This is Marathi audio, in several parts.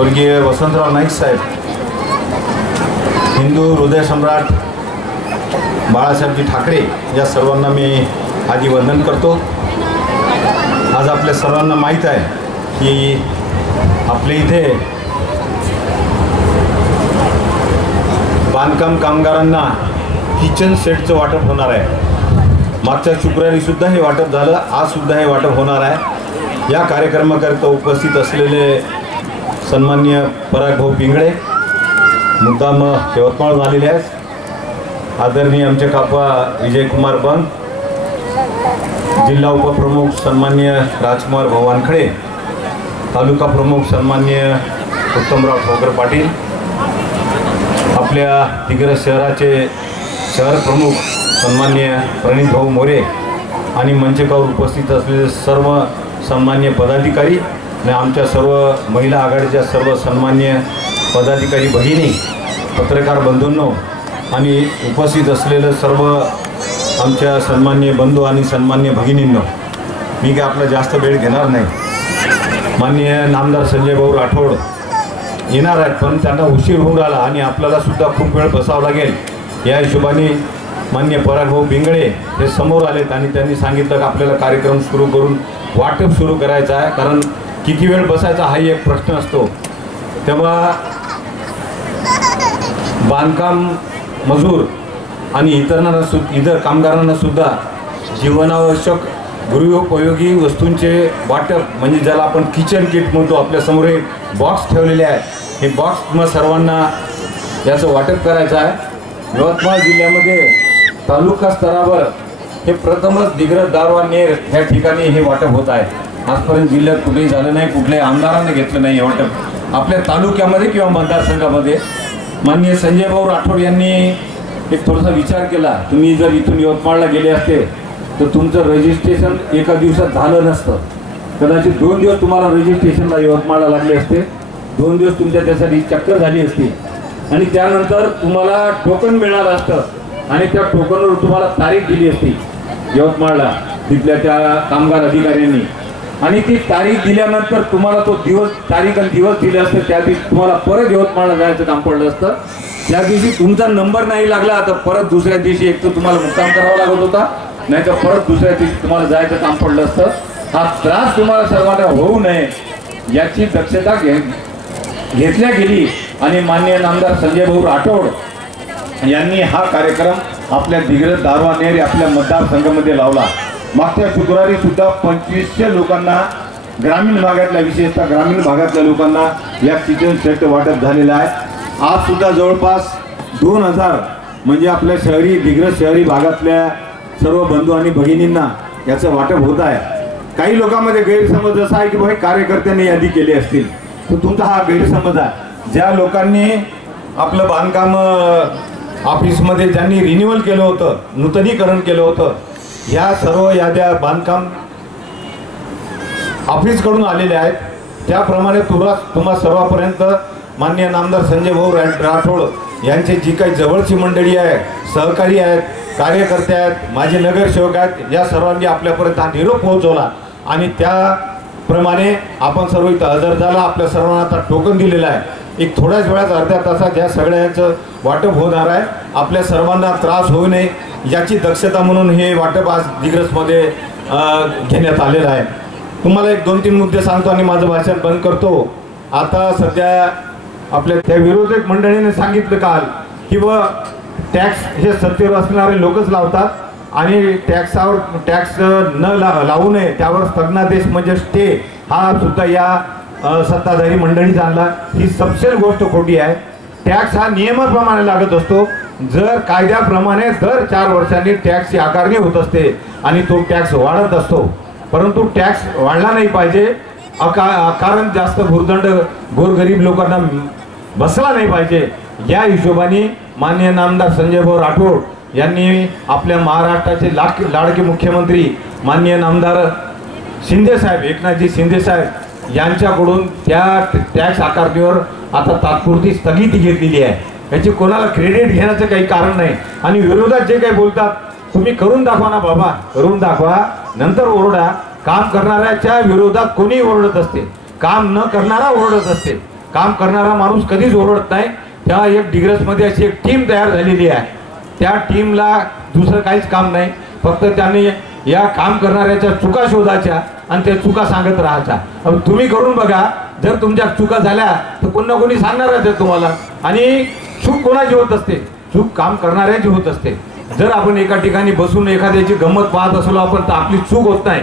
स्वर्गीय वसंतराव नाईक साहेब, हिंदू हृदय सम्राट बाळासाहेबजी ठाकरे या सर्वांना मी आधी वंदन करतो। आज आपल्या सर्वांना माहीत आहे की आपल्या इथे बांधकाम कामगारांना किचन सेटचं वाटप होणार आहे। मागच्या शुक्रवारी सुद्धा हे वाटप झालं, आज सुद्धा हे वाटप होणार आहे। या कार्यक्रमाकरिता उपस्थित असलेले सन्माननीय पराग भाऊ पिंगळे मुद्दाम यवतमाळहून आलेले आहेत। आदरणीय आमचे काका विजयकुमार बंग, जिल्हा उपप्रमुख सन्माननीय राजकुमार भाऊ वानखडे, तालुका प्रमुख सन्माननीय उत्तमराव ठोकर पाटील, आपल्या दिग्रस शहराचे शहर प्रमुख सन्माननीय प्रणित भाऊ मोरे आणि मंचकावर उपस्थित असलेले सर्व सन्माननीय पदाधिकारी आणि आमच्या सर्व महिला आघाडीच्या सर्व सन्माननीय पदाधिकारी भगिनी, पत्रकार बंधूंनो आणि उपस्थित असलेले सर्व आमच्या सन्माननीय बंधू आणि सन्माननीय भगिनींनो, मी काय आपला जास्त वेळ घेणार नाही। माननीय नामदार संजय भाऊ राठोड येणार आहेत, पण त्यांना उशीर होऊन राहिला आणि आपल्याला सुद्धा खूप वेळ बसावं लागेल। या हिशोबाने माननीय पराग भाऊ पिंगळे हे समोर आलेत आणि त्यांनी सांगितलं की आपल्याला कार्यक्रम सुरू करून वाटप सुरू करायचं आहे, कारण किती वेळ बसायचा हाही एक प्रश्न असतो। तेव्हा बांधकाम मजूर आणि इतर कामगारांना सुद्धा जीवनावश्यक गृहोपयोगी वस्तूंचे वाटप, म्हणजे ज्याला आपण किचन किट म्हणतो, आपल्यासमोर हे बॉक्स ठेवलेले आहे। हे बॉक्स मग सर्वांना याचं वाटप करायचं आहे। यवतमाळ जिल्ह्यामध्ये तालुका स्तरावर हे प्रथमच दिग्रस दारवा नेर ह्या ठिकाणी हे वाटप होत आहे। आजपर्यंत जिल्ह्यात कुठेही झालं नाही, कुठल्याही आमदारांनी घेतलं नाही हे वाटप। आपल्या तालुक्यामध्ये किंवा मतदारसंघामध्ये माननीय संजय भाऊ राठोड यांनी एक थोडासा विचार केला, तुम्ही जर इथून यवतमाळला गेले असते तर तुमचं रजिस्ट्रेशन एका दिवसात झालं नसतं, कदाचित 2 दिवस तुम्हाला रजिस्ट्रेशनला यवतमाळला लागले असते, 2 दिवस तुमच्या त्यासाठी चक्कर झाली असती आणि त्यानंतर तुम्हाला टोकन मिळालं असतं आणि त्या टोकनवर तुम्हाला तारीख दिली असती यवतमाळला तिथल्या त्या कामगार अधिकाऱ्यांनी, आणि ती तारीख दिल्यानंतर तुम्हाला तो तारीख आणि दिवस दिले असते, त्या दिवशी तुम्हाला परत यवतमाळला जायचं काम पडलं असतं। त्या दिवशी तुमचा नंबर नाही लागला तर परत दुसऱ्या दिवशी एक तर तुम्हाला मुक्काम करावा लागत होता, नाही तर परत दुसऱ्या दिवशी तुम्हाला जायचं काम पडलं असतं। हा त्रास तुम्हाला सर्वांना होऊ नये याची दक्षता घेतल्या गेली आणि माननीय नामदार संजय भाऊ राठोड यांनी हा कार्यक्रम आपल्या दिग्रस दारवा नेर आपल्या मतदारसंघामध्ये लावला। मागच्या शुक्रवारी सुद्धा 2500 लोकांना, ग्रामीण भागातल्या, विशेषतः ग्रामीण भागातल्या लोकांना या किचन सेट वाटप झालेलं आहे। आज सुद्धा जवळपास 2000 म्हणजे आपल्या दिग्रस शहरी भागातल्या सर्व बंधू आणि भगिनींना याचं वाटप होत आहे। काही लोकांमध्ये गैरसमज असा आहे की भाई कार्यकर्त्यांनी यादी केली असतील, तर तुमचा हा गैरसमज आहे। ज्या लोकांनी आपलं बांधकाम ऑफिसमध्ये ज्यांनी रिन्युअल केलं होतं, नूतनीकरण केलं होतं, ह्या सर्व याद्या बांधकाम ऑफिसकडून आलेल्या आहेत। त्याप्रमाणे तुम्हा सर्वांपर्यंत माननीय नामदार संजय भाऊ राठोड यांचे जी काही जवळची मंडळी आहे, सहकारी आहेत, कार्यकर्ते आहेत, माझे नगरसेवक आहेत, या सर्वांनी आपल्यापर्यंत हा निरोप पोहोचवला आणि त्याप्रमाणे आपण सर्व इथं हजर झाला। आपल्या सर्वांना आता टोकन दिलेलं आहे। एक थोड्याच वेळात, अर्ध्या तासात या सगळ्यांचं वाटप होणार आहे। आपल्या सर्वांना त्रास होऊ नये याची दक्षता म्हणून हे वाटप आज दिग्रसमध्ये घेण्यात आलेलं आहे। तुम्हाला एक 2-3 मुद्दे सांगतो आणि माझं भाषण बंद करतो। आता सध्या आपल्या त्या विरोधक मंडळीने सांगितलं काल की टॅक्स हे सत्तेवर असणारे लोकच लावतात आणि टॅक्स न लावू नये, त्यावर स्थगनादेश म्हणजे स्टे हा सुद्धा या सत्ताधारी मंडळीचा आणला। ही सपशेल गोष्ट खोटी आहे। टॅक्स हा नियमाप्रमाणे लागत असतो। जर कायद्याप्रमाणे दर 4 वर्षांनी टॅक्सची आकारणी होत असते आणि तो टॅक्स वाढत असतो, परंतु टॅक्स वाढला नाही पाहिजे, कारण जास्त भुर्दंड गोरगरीब लोकांना बसला नाही पाहिजे। या हिशोबाने माननीय नामदार संजय भाऊ राठोड यांनी आपल्या महाराष्ट्राचे लाडके मुख्यमंत्री माननीय नामदार शिंदे साहेब, एकनाथजी शिंदे साहेब यांच्याकडून त्या टॅक्स आकारणीवर आता तात्पुरती स्थगिती घेतलेली आहे। याची कोणाला क्रेडिट घेण्याचं काही कारण नाही आणि विरोधात जे काही बोलतात, तुम्ही करून दाखवा ना बाबा, करून दाखवा, नंतर ओरडा। काम करणाऱ्याच्या विरोधात कोणी ओरडत असते, काम न करणारा ओरडत असते। काम करणारा माणूस कधीच ओरडत नाही. तेव्हा एक डिग्रसमध्ये अशी एक टीम तयार झालेली आहे. त्या टीमला दुसरं काहीच काम नाही, फक्त त्यांनी या काम करणाऱ्याच्या चुका शोधायच्या आणि त्या चुका सांगत राहायच्या. तुम्ही करून बघा, जर तुमच्या चुका झाल्या तर कोण ना कोणी सांगणारच आहे तुम्हाला. आणि चूक कोणाची होत असते? चूक काम करणाऱ्याची होत असते. जर आपण एका ठिकाणी बसून एखाद्याची गंमत पाहत असलो आपण तर आपली चूक होत नाही,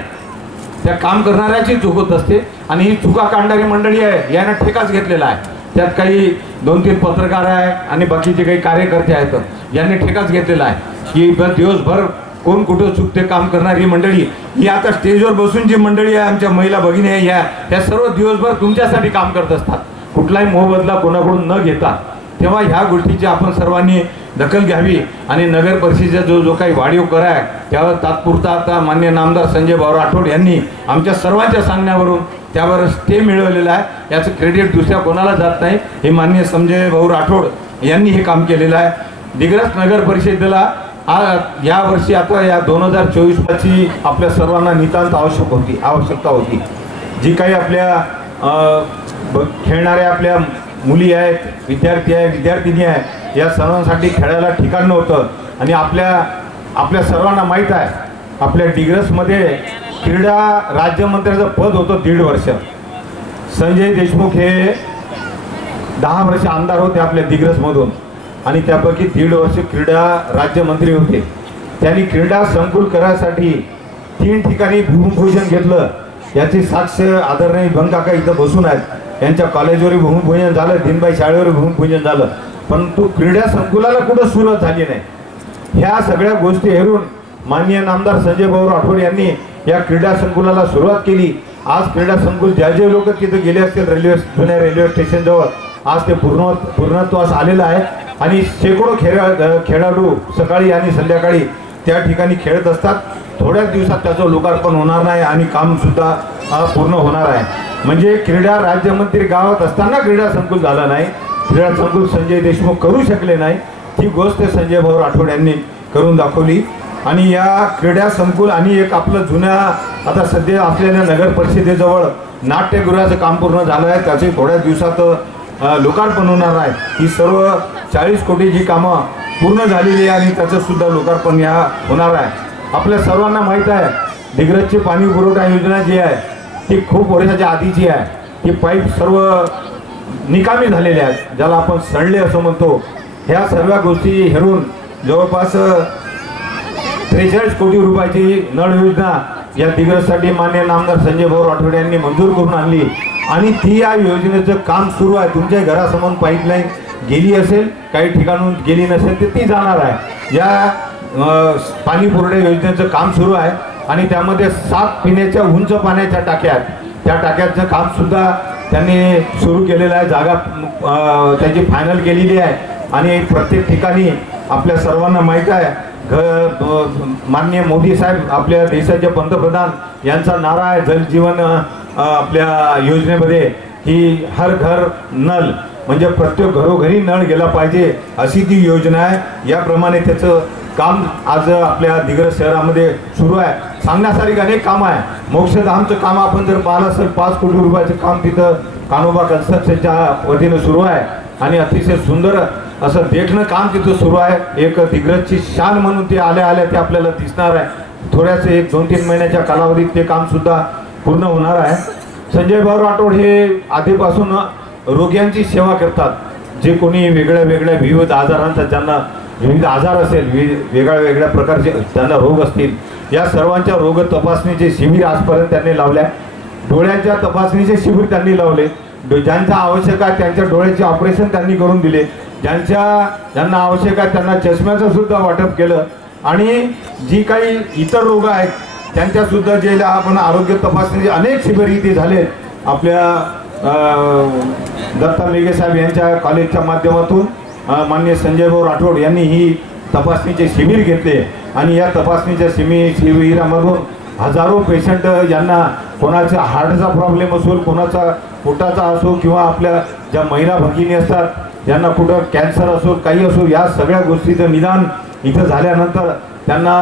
त्या काम करणाऱ्याची चूक होत असते. आणि ही चुका काढणारी मंडळी आहे, यानं ठेकाच घेतलेला आहे. त्यात काही 2-3 पत्रकार आहे आणि बाकीचे काही कार्यकर्ते आहेत, यांनी ठेकाच घेतलेला आहे की दिवसभर कोण कुठं चुकते काम करणारी मंडळी. ही आता स्टेजवर बसून जी मंडळी आहे, आमच्या महिला भगिनी आहे, ह्या सर्व दिवसभर तुमच्यासाठी काम करत असतात, कुठलाही मोबदला कोणाकडून न घेता. तेव्हा ह्या गोष्टीची आपण सर्वांनी दखल घ्यावी. आणि नगर परिषदेचा जो काही वाढीव कर आहे त्यावर तात्पुरता आता माननीय नामदार संजय भाऊ राठोड यांनी आमच्या सर्वांच्या सांगण्यावरून त्यावर स्टे मिळवलेला आहे. याचं क्रेडिट दुसऱ्या कोणाला जात नाही, हे माननीय संजय भाऊ राठोड यांनी हे काम केलेलं आहे. दिग्रस नगर परिषदेला या वर्षी आता या 2024ची आपल्या सर्वांना नितांत आवश्यकता होती. जी काही आपल्या खेळणाऱ्या आपल्या मुली आहेत, विद्यार्थी आहे, विद्यार्थिनी आहे, या सर्वांसाठी खेळायला ठिकाण नव्हतं. आणि आपल्या सर्वांना माहीत आहे, आपल्या डिग्रसमध्ये क्रीडा राज्यमंत्र्याचं पद होतं 1.5 वर्ष. संजय देशमुख हे 10 वर्ष आमदार होते आपल्या दिग्रसमधून आणि त्यापैकी 1.5 वर्ष क्रीडा राज्यमंत्री होते. त्यांनी क्रीडा संकुल करायसाठी 3 ठिकाणी भूमिपूजन घेतलं. याची साक्ष आदरणीय भंकाका इथं बसून आहेत. यांच्या कॉलेजवरही भूमिपूजन झालं, दिनबाई शाळेवर भूमिपूजन झालं, परंतु क्रीडा संकुलाला कुठं सुरुवात झाली नाही. ह्या सगळ्या गोष्टी हेरून माननीय नामदार संजय भाऊ राठोड यांनी या क्रीडा संकुलाला सुरुवात केली. आज क्रीडा संकुल जे लोक तिथं गेले असतील जुन्या रेल्वे स्टेशनजवळ, आज ते पूर्णत्वास आलेलं आहे. आणि शेकडो खेळाडू सकाळी आणि संध्याकाळी त्या ठिकाणी खेळत असतात. थोड्याच दिवसात त्याचं लोकार्पण होणार नाही आणि कामसुद्धा पूर्ण होणार आहे. म्हणजे क्रीडा राज्यमंत्री गावात असताना क्रीडा संकुल झालं नाही, क्रीडा संकुल संजय देशमुख करू शकले नाही, ती गोष्ट संजय भाऊ राठोड यांनी करून दाखवली. आणि या क्रीडा संकुल आणि एक आपलं जुन्या आता सध्या असलेल्या नगर परिषदेजवळ नाट्यगृहाचं काम पूर्ण झालं आहे, त्याचे थोड्याच दिवसात लोकार्पण होणार आहे. ही सर्व 40 कोटीची कामं पूर्ण झालेली आहे आणि त्याचं सुद्धा लोकार्पण या होणार आहे. आपल्या सर्वांना माहीत आहे, दिग्रसची पाणी पुरवठा योजना जी आहे ती खूप वर्षाच्या आधीची आहे. ती पाईप सर्व निकामी झालेल्या आहेत, ज्याला आपण सडले असं म्हणतो. ह्या सर्व गोष्टी हेरून जवळपास 43 कोटी रुपयाची नळ योजना या दिग्रससाठी माननीय नामदार संजय भाऊ राठोड यांनी मंजूर करून आणली. आणि ती या योजनेचं काम सुरू आहे. तुमच्या घरासमोर पाईपलाईन गेली असेल, काही ठिकाणून गेली नसेल तर ती जाणार आहे. या पाणी पुरवठा योजनेचं काम सुरू आहे आणि त्यामध्ये 7 पिण्याच्या उंच पाण्याच्या टाक्या आहेत. त्या टाक्याचं कामसुद्धा त्यांनी सुरू केलेलं आहे. जागा त्याची फायनल केलेली आहे आणि प्रत्येक ठिकाणी आपल्या सर्वांना माहीत आहे, माननीय मोदी साहेब आपल्या देशाचे पंतप्रधान यांचा नारा आहे जल जीवन आपल्या योजनेमध्ये की हर घर नल, म्हणजे प्रत्येक घरोघरी नळ गेला पाहिजे अशी ती योजना आहे. याप्रमाणे त्याचं काम आज आपल्या दिग्रस शहरामध्ये सुरू आहे. सांगण्यासारखी अनेक कामं आहे. मोक्षधामचं काम आपण जर पाहिलं असेल 5 कोटी रुपयाचं काम तिथं कानोबा कन्स्ट्रक्शनच्या वतीनं सुरू आहे आणि अतिशय सुंदर असं देखणं काम तिथं सुरू आहे. एक दिग्रसची शान म्हणून ते आल्या ते आपल्याला दिसणार आहे. थोड्याच 1-2-3 महिन्याच्या कालावधीत ते कामसुद्धा पूर्ण होणार आहे. संजय भाऊ राठोड हे आधीपासून रोग्यांची सेवा करतात. जे कोणी वेगळ्या विविध आजारांचा, ज्यांना विविध आजार असेल, वेगळ्या प्रकारचे त्यांना रोग असतील, या सर्वांच्या रोग तपासणीचे शिबिर आजपर्यंत त्यांनी लावल्या. डोळ्यांच्या तपासणीचे शिबिर त्यांनी लावले. ज्यांचा आवश्यक आहे त्यांच्या डोळ्याचे ऑपरेशन त्यांनी करून दिले. ज्यांना आवश्यक आहे त्यांना चष्म्याचं सुद्धा वाटप केलं. आणि जी काही इतर रोग आहेत त्यांच्यासुद्धा जे आपण आरोग्य तपासणीचे अनेक शिबिर इथे झाले. आपल्या दत्ता मेघे साहेब यांच्या कॉलेजच्या माध्यमातून माननीय संजय भाऊ राठोड यांनी ही तपासणीचे शिबिर घेतले आणि या तपासणीच्या शिबिरामधून हजारो पेशंट, यांना कोणाचा हार्टचा प्रॉब्लेम असो, कोणाचा पोटाचा असो, किंवा आपल्या ज्या महिला भगिनी असतात ज्यांना कुठं कॅन्सर असो, काही असो, या सगळ्या गोष्टीचं निदान इथं झाल्यानंतर त्यांना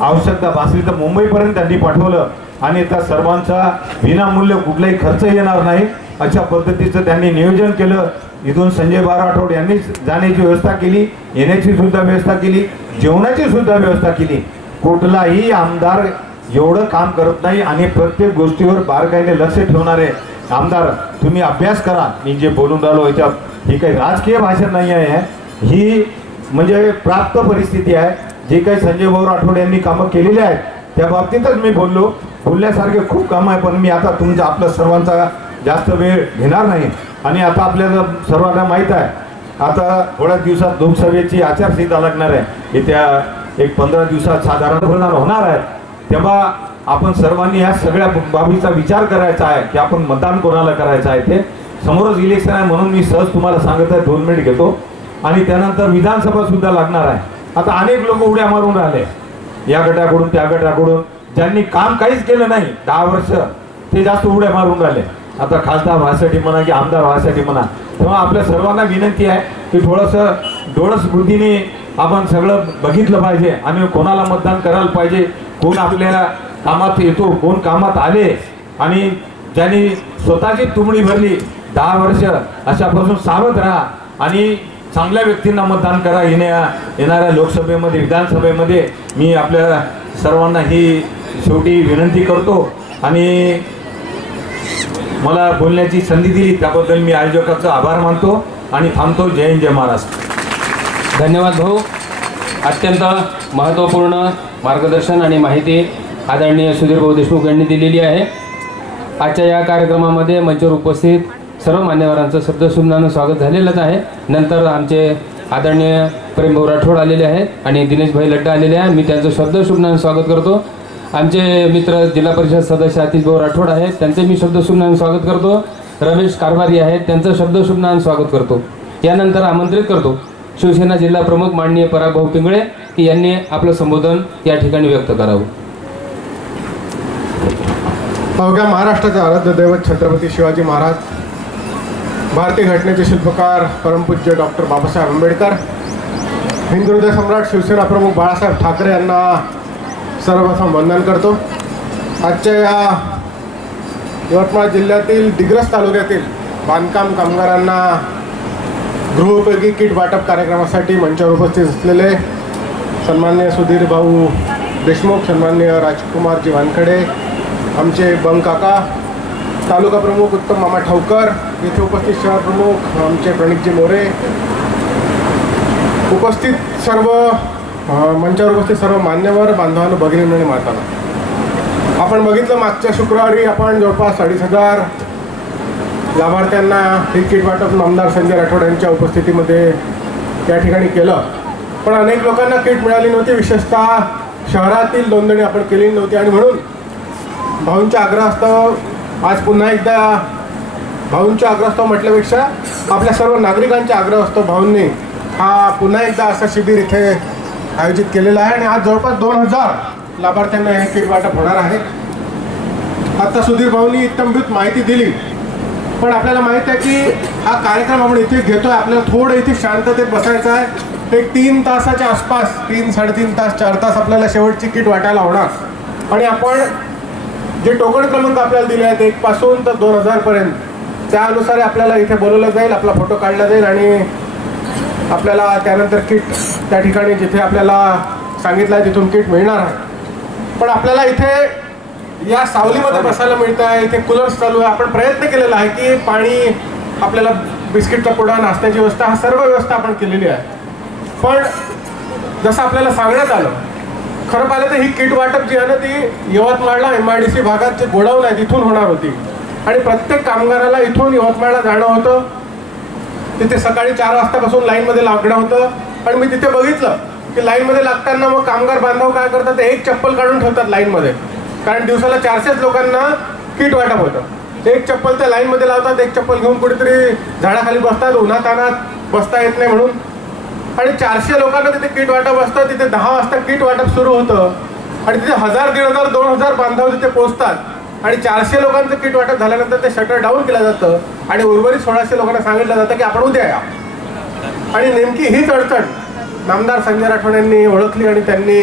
आवश्यकता भासली तर मुंबईपर्यंत त्यांनी पाठवलं. आणि त्या सर्वांचा विनामूल्य कुठलाही खर्च येणार नाही अशा पद्धतीचं त्यांनी नियोजन केलं. इथून संजय राठोड यांनी जाण्याची व्यवस्था केली, येण्याची सुद्धा व्यवस्था केली, जेवणाची सुद्धा व्यवस्था केली. कुठलाही आमदार एवढं काम करत नाही आणि प्रत्येक गोष्टीवर बारकाईने लक्ष ठेवणारे आमदार. तुम्ही अभ्यास करा. मी जे बोलून राहिलो याच्यात ही काही राजकीय भाषण नाही आहे, ही म्हणजे प्राप्त परिस्थिती आहे. जे काही संजय राठोड यांनी कामं केलेली आहेत त्या बाबतीतच मी बोललो. बोलण्यासारखे खूप कामं आहे, पण मी आता आपल्या सर्वांचा जास्त वेळ घेणार नाही. आणि आता आपल्याला सर्वांना माहीत आहे, आता थोड्याच दिवसात लोकसभेची आचारसंहिता लागणार आहे. येत्या एक 15 दिवसात साधारण होणार आहे. तेव्हा आपण सर्वांनी ह्या सगळ्या बाबीचा विचार करायचा आहे की आपण मतदान कोणाला करायचं आहे. ते समोरच इलेक्शन आहे म्हणून मी सहज तुम्हाला सांगत आहे, 2 मिनिट घेतो. आणि त्यानंतर विधानसभा सुद्धा लागणार आहे. आता अनेक लोक उड्या मारून राहिले या गटाकडून त्या गटाकडून, ज्यांनी काम काहीच केलं नाही 10 वर्ष, ते जास्त उड्या मारून राहिले. आता खासदार व्हायसाठी म्हणा की आमदार व्हायसाठी म्हणा. तेव्हा आपल्या सर्वांना विनंती आहे की थोडंसं डोळस बुद्धीने आपण सगळं बघितलं पाहिजे आणि कोणाला मतदान करायला पाहिजे, कोण आपल्या कामात येतो, कोण कामात आले आणि ज्यांनी स्वतःची तुमडी भरली 10 वर्ष, अशापासून सावध राहा आणि चांगल्या व्यक्तींना मतदान करा. येणाऱ्या लोकसभेमध्ये, विधानसभेमध्ये मी आपल्या सर्वांना ही शेवटी विनंती करतो. आणि मला बोलण्याची संधी दिली त्याबद्दल मी आयोजकाचा आभार मानतो आणि थांबतो. जय हिंद, जय महाराष्ट्र. धन्यवाद भाऊ. अत्यंत महत्त्वपूर्ण मार्गदर्शन आणि माहिती आदरणीय सुधीर भाऊ देशमुख यांनी दिलेली आहे. आजच्या या कार्यक्रमामध्ये मंचावर उपस्थित सर्व मान्यवरांचं शब्दशुभनानं स्वागत झालेलंच आहे. नंतर आमचे आदरणीय प्रेमभाऊ राठोड आलेले आहेत आणि दिनेशभाई लड्डा आलेले आहे. मी त्यांचं शब्दशुभनानं स्वागत करतो. आमचे मित्र जिल्हा परिषद सदस्य आतिशभाऊ राठोड आहेत, त्यांचे मी शब्दशुभनानं स्वागत करतो. रमेश कारभारी आहेत, त्यांचं शब्दशुभनानं स्वागत करतो. यानंतर आमंत्रित करतो शिवसेना जिल्हा प्रमुख माननीय परागभाऊ पिंगळे की यांनी आपलं संबोधन या ठिकाणी व्यक्त करावं. अवघ्या महाराष्ट्राचे आराध्य दैवत छत्रपती शिवाजी महाराज, भारतीय घटनेचे शिल्पकार परमपूज्य डॉक्टर बाबासाहेब आंबेडकर, हिंदू हृदय सम्राट शिवसेना प्रमुख बाळासाहेब ठाकरे यांना सर्वप्रथम वंदन करतो. आजच्या या यवतमाळ जिल्ह्यातील दिग्रस तालुक्यातील बांधकाम कामगारांना गृहोपयोगी किट वाटप कार्यक्रमासाठी मंचावर उपस्थित असलेले सन्माननीय सुधीर भाऊ देशमुख, सन्माननीय राजकुमारजी वानखडे, आमचे बंग काका, तालुका प्रमुख उत्तम मामा ठावकर, येथे उपस्थित शहर प्रमुख आमचे प्रणितजी मोरे, उपस्थित सर्व मंचावर उपस्थित सर्व मान्यवर बांधवांनो, भगिनी आणि मातांनो, आपण बघितलं मागच्या शुक्रवारी आपण जवळपास 2,500 लाभार्थ्यांना हे किट वाटप आमदार संजय राठोड यांच्या उपस्थितीमध्ये या ठिकाणी केलं. पण अनेक लोकांना किट मिळाली नव्हती, विशेषतः शहरातील नोंदणी आपण केली नव्हती. आणि म्हणून भाऊंच्या आग्रहास्तव आज पुन्हा एकदा भाऊंच्या आग्रहास्तव म्हटल्यापेक्षा आपल्या सर्व नागरिकांच्या आग्रहास्तव भाऊंनी हा पुन्हा एकदा असा शिबिर इथे आयोजित केलेला आहे. आणि आज जवळपास 2,000 लाभार्थ्यांना हे किट वाटप होणार आहे. आता सुधीर भाऊंनी इत्थंभूत माहिती दिली, पण आपल्याला माहीत आहे की हा कार्यक्रम आपण इथे घेतोय, आपल्याला थोडं इथे शांततेत बसायचं आहे. एक 3 तासाच्या आसपास, 3-3.5 तास 4 तास आपल्याला शेवटची किट वाटायला होणार. आणि आपण जे टोकन क्रमांक आपल्याला दिले आहेत 1 पासून तर 2,000 पर्यंत, त्यानुसार आपल्याला इथे बोलवलं जाईल, आपला फोटो काढला जाईल आणि आपल्याला त्यानंतर किट त्या ठिकाणी जिथे आपल्याला सांगितलं आहे तिथून किट मिळणार आहे. पण आपल्याला इथे या सावलीमध्ये बसायला मिळतं आहे, इथे कूलर्स चालू आहे. आपण प्रयत्न केलेला आहे की पाणी, आपल्याला बिस्किटचा पुडा, नाश्त्याची व्यवस्था, हा सर्व व्यवस्था आपण केलेली आहे. पण जसं आपल्याला सांगण्यात आलं, खरं पाहिलं तर ही किट वाटप जी आहे ना ती यवतमाळला MIDC भागात जे गोडाऊन आहे तिथून होणार होती. आणि प्रत्येक कामगाराला इथून यवतमाळला जाणं होतं. तिथे सकाळी 4 वाजतापासून लाईनमध्ये लागणं होतं. आणि मी तिथे बघितलं की लाईनमध्ये लागताना मग कामगार बांधव काय करतात, एक चप्पल काढून ठेवतात लाईनमध्ये, कारण दिवसाला 400 लोकांना किट वाटप होतं. एक चप्पल त्या लाईनमध्ये लावतात, एक चप्पल घेऊन कुठेतरी झाडाखाली बसतात, उन्हातानात बसता येत नाही म्हणून. आणि 400 लोकांना तिथे किट वाटप असतं. तिथे 10 वाजता किट वाटप सुरू होतं आणि तिथे 1,000, 1,500, 2,000 बांधव तिथे पोहोचतात. आणि 400 लोकांचं किट वाटप झाल्यानंतर ते शटर डाऊन केलं जातं आणि उर्वरित 1,600 लोकांना सांगितलं जातं की आपण उद्या या. आणि नेमकी हीच अडचण नामदार संजय राठोड यांनी ओळखली आणि त्यांनी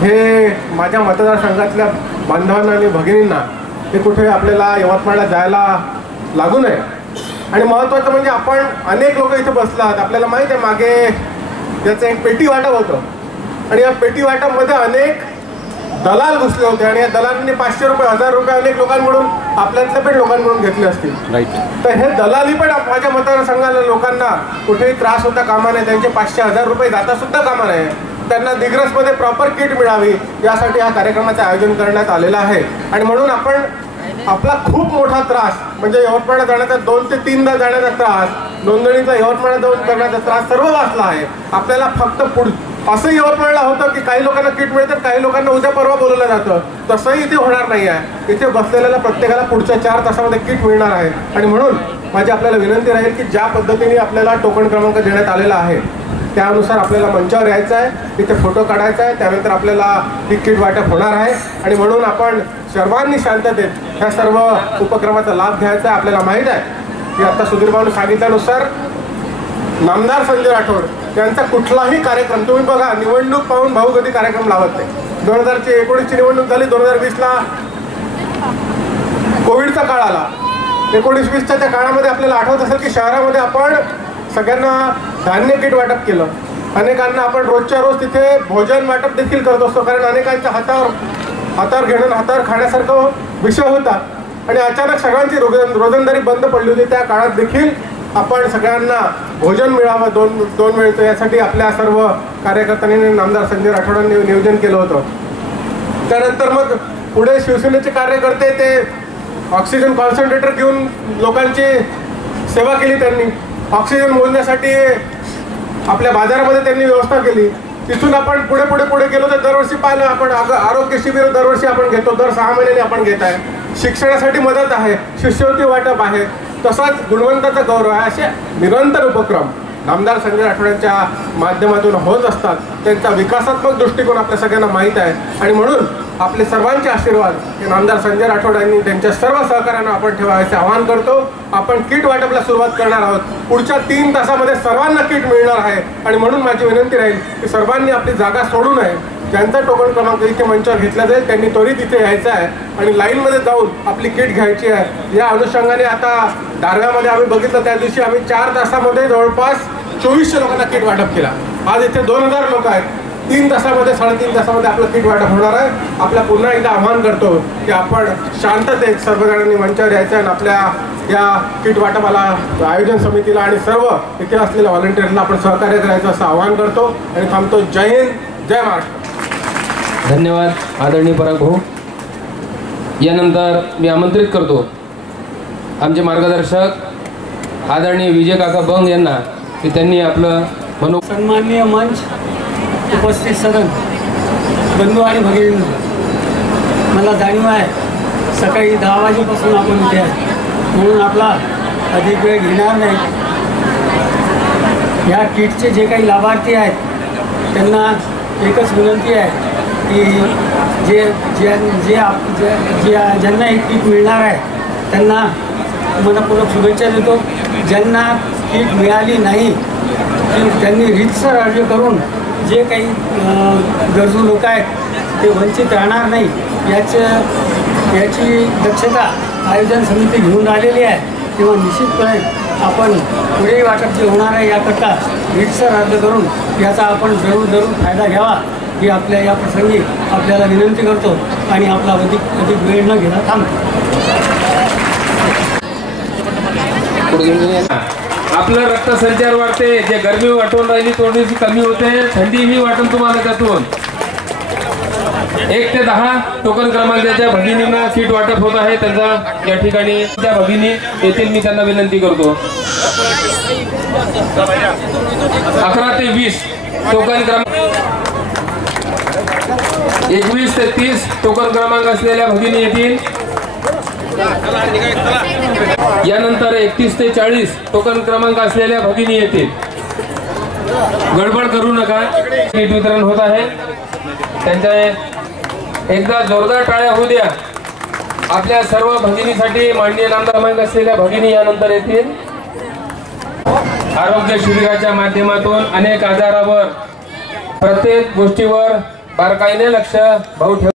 हे माझ्या मतदारसंघातल्या बांधवांना आणि भगिनींना हे कुठे आपल्याला यवतमाळला जायला लागू नये. आणि महत्त्वाचं म्हणजे आपण अनेक लोक इथे बसलात. आपल्याला माहीत आहे मागे याचं एक पेटी वाटप होतं आणि या पेटी वाटपमध्ये अनेक दलाल घुसले होते आणि या दलालांनी 500 रुपये 1000 रुपये अनेक लोकांकडून आपल्यातल्या पण लोकांकडून घेतले असतील. तर हे दलाली पण माझ्या मतानं सांगायला लोकांना कुठेही त्रास होता कामा नये. त्यांचे 500 1000 रुपये जाता सुद्धा कामा नये. त्यांना दिग्रसमध्ये प्रॉपर किट मिळावी यासाठी हा कार्यक्रमाचं आयोजन करण्यात आलेलं आहे. आणि म्हणून आपण आपला खूप मोठा त्रास म्हणजे यवतमाळला जाण्याचा 2 ते 3दा जाण्याचा त्रास, नोंदणीचा यवतमाळला जाऊन करण्याचा त्रास सर्व वाचला आहे. आपल्याला फक्त असं यवतमाळला होतं की काही लोकांना किट मिळतं, काही लोकांना उद्या परवा बोलवलं जातं. तसंही इथे होणार नाही आहे. इथे बसलेल्याला प्रत्येकाला पुढच्या 4 तासामध्ये किट मिळणार आहे. आणि म्हणून माझी आपल्याला विनंती राहील की ज्या पद्धतीने आपल्याला टोकन क्रमांक देण्यात आलेला आहे त्यानुसार आपल्याला मंचावर यायचं आहे, तिथे फोटो काढायचा आहे, त्यानंतर आपल्याला ही किट वाटप होणार आहे. आणि म्हणून आपण सर्वांनी शांततेत ह्या सर्व उपक्रमाचा लाभ घ्यायचा आहे. आपल्याला माहीत आहे की आता सुधीरभाऊने सांगितल्यानुसार नामदार संजय राठोड यांचा कुठलाही कार्यक्रम तुम्ही बघा, निवडणूक पाहून भाऊ कधी कार्यक्रम लावत नाही. 2019ची निवडणूक झाली, 2020ला कोविडचा काळ आला. 19-20च्या त्या काळामध्ये आपल्याला आठवत असेल की शहरामध्ये आपण सगळ्यांना धान्य किट वाटप केलं. अनेकांना आपण रोजच्या रोज तिथे भोजन वाटप देखील करत असतो, कारण अनेकांच्या हातावर घेणं हातावर खाण्यासारखं विषय होता. आणि अचानक सगळ्यांची रोजंदारी बंद पडली होती. त्या काळात देखील आपण सगळ्यांना भोजन मिळावं दोन वेळचं यासाठी आपल्या सर्व कार्यकर्त्यांनी नामदार संजय राठोडांनी नियोजन केलं होतं. त्यानंतर मग पुढे शिवसेनेचे कार्यकर्ते ते ऑक्सिजन कॉन्सन्ट्रेटर घेऊन लोकांची सेवा केली. त्यांनी ऑक्सिजन मोजण्यासाठी आपल्या बाजारामध्ये त्यांनी व्यवस्था केली. तिथून आपण पुढे गेलो तर दरवर्षी पाहिलं आपण आरोग्य शिबिर दरवर्षी आपण घेतो, दर 6 महिन्यांनी आपण घेत आहे. शिक्षणासाठी मदत आहे, शिष्यवृत्ती वाटप आहे, तसाच गुणवंताचा गौरव आहे. असे निरंतर उपक्रम नामदार संजय राठोडांच्या माध्यमातून होत असतात. त्यांचा विकासात्मक दृष्टिकोन आपल्या सगळ्यांना माहीत आहे. आणि म्हणून आपले सर्वांचे आशीर्वाद हे नामदार संजय राठोड यांनी त्यांच्या सर्व सहकार्यांना आपण ठेवायचे आवाहन करतो. आपण किट वाटपला सुरुवात करणार आहोत. पुढच्या 3 तासामध्ये सर्वांना किट मिळणार आहे. आणि म्हणून माझी विनंती राहील की सर्वांनी आपली जागा सोडू नये. ज्यांचा टोकन क्रमांक इथे मंचावर घेतला जाईल त्यांनी त्वरित इथे यायचं आहे आणि लाईनमध्ये जाऊन आपली किट घ्यायची आहे. या अनुषंगाने आता दारव्यामध्ये आम्ही बघितलं, त्या दिवशी आम्ही 4 तासामध्ये जवळपास 2400 लोकांना किट वाटप केला. आज इथे 2000 लोक आहेत. 3 तासामध्ये 3.5 तासामध्ये आपलं किट वाटप होणार आहे. आपल्या पुन्हा एकदा आवाहन करतो की आपण शांततेत सर्वजणांनी मंचावर यायचं आहे आणि आपल्या या किट वाटपाला आयोजन समितीला आणि सर्व इथे असलेल्या व्हॉलंटिअर्सला आपण सहकार्य करायचं असं आवाहन करतो आणि थांबतो. जय हिंद, जय महाराष्ट्र. धन्यवाद आदरणीय पराग भाऊ. यानंतर मी आमंत्रित करतो आमचे मार्गदर्शक आदरणीय विजय काका बंग यांना की त्यांनी आपलं सन्माननीय मंच, उपस्थित सदन, बंधू आणि भगिनी, मला जाणीव आहे सकाळी 10 वाजेपासून आपण इथे आहे, म्हणून आपला अधिक वेळ घेणार नाही. ह्या किटचे जे काही लाभार्थी आहेत त्यांना एकच विनंती आहे की ज्यांना ही किट मिळणार आहे त्यांना मनपूर्वक शुभेच्छा देतो. ज्यांना किट मिळाली नाही त्यांनी रीतसर अर्ज करून जे काही गरजू लोक आहेत ते वंचित राहणार नाही याची दक्षता आयोजन समिती घेऊन आलेली आहे. तेव्हा निश्चितपणे आपण पुढेही वाटप जे होणार आहे याकरता रीतसर अर्ज करून याचा आपण जरूर फायदा घ्यावा ही आपल्या या प्रसंगी आपल्याला विनंती करतो आणि आपला अधिक वेळ न घेता थांबतो. आपलं रक्तसंचार वाढते, जे गरमी वाटून राहिली थोडीशी कमी होते, थंडीही वाटून तुम्हाला त्यातून. 1 ते 10 टोकन क्रमांकाच्या भगिनींना किट वाटप होत आहे. त्यांचा या ठिकाणी त्या भगिनी येतील, मी त्यांना विनंती करतो. 11 ते 20 टोकन क्रमांक, 21 ते 30 टोकन क्रमांक असलेल्या भगिनी येतील. यानंतर 31 ते 40 टोकन क्रमांक असलेल्या भगिनी येतील. गडबड करू नका. किट वितरण होत आहे. त्यांच्या एकदा जोरदार टाळ्या होऊ द्या. आपल्या सर्व भगिनीसाठी माननीय नामदार क्रमांक असलेल्या भगिनी यानंतर येतील. आरोग्य शिबिराच्या माध्यमातून अनेक आजारावर, प्रत्येक गोष्टीवर बारकाईने लक्ष भाऊ ठेव.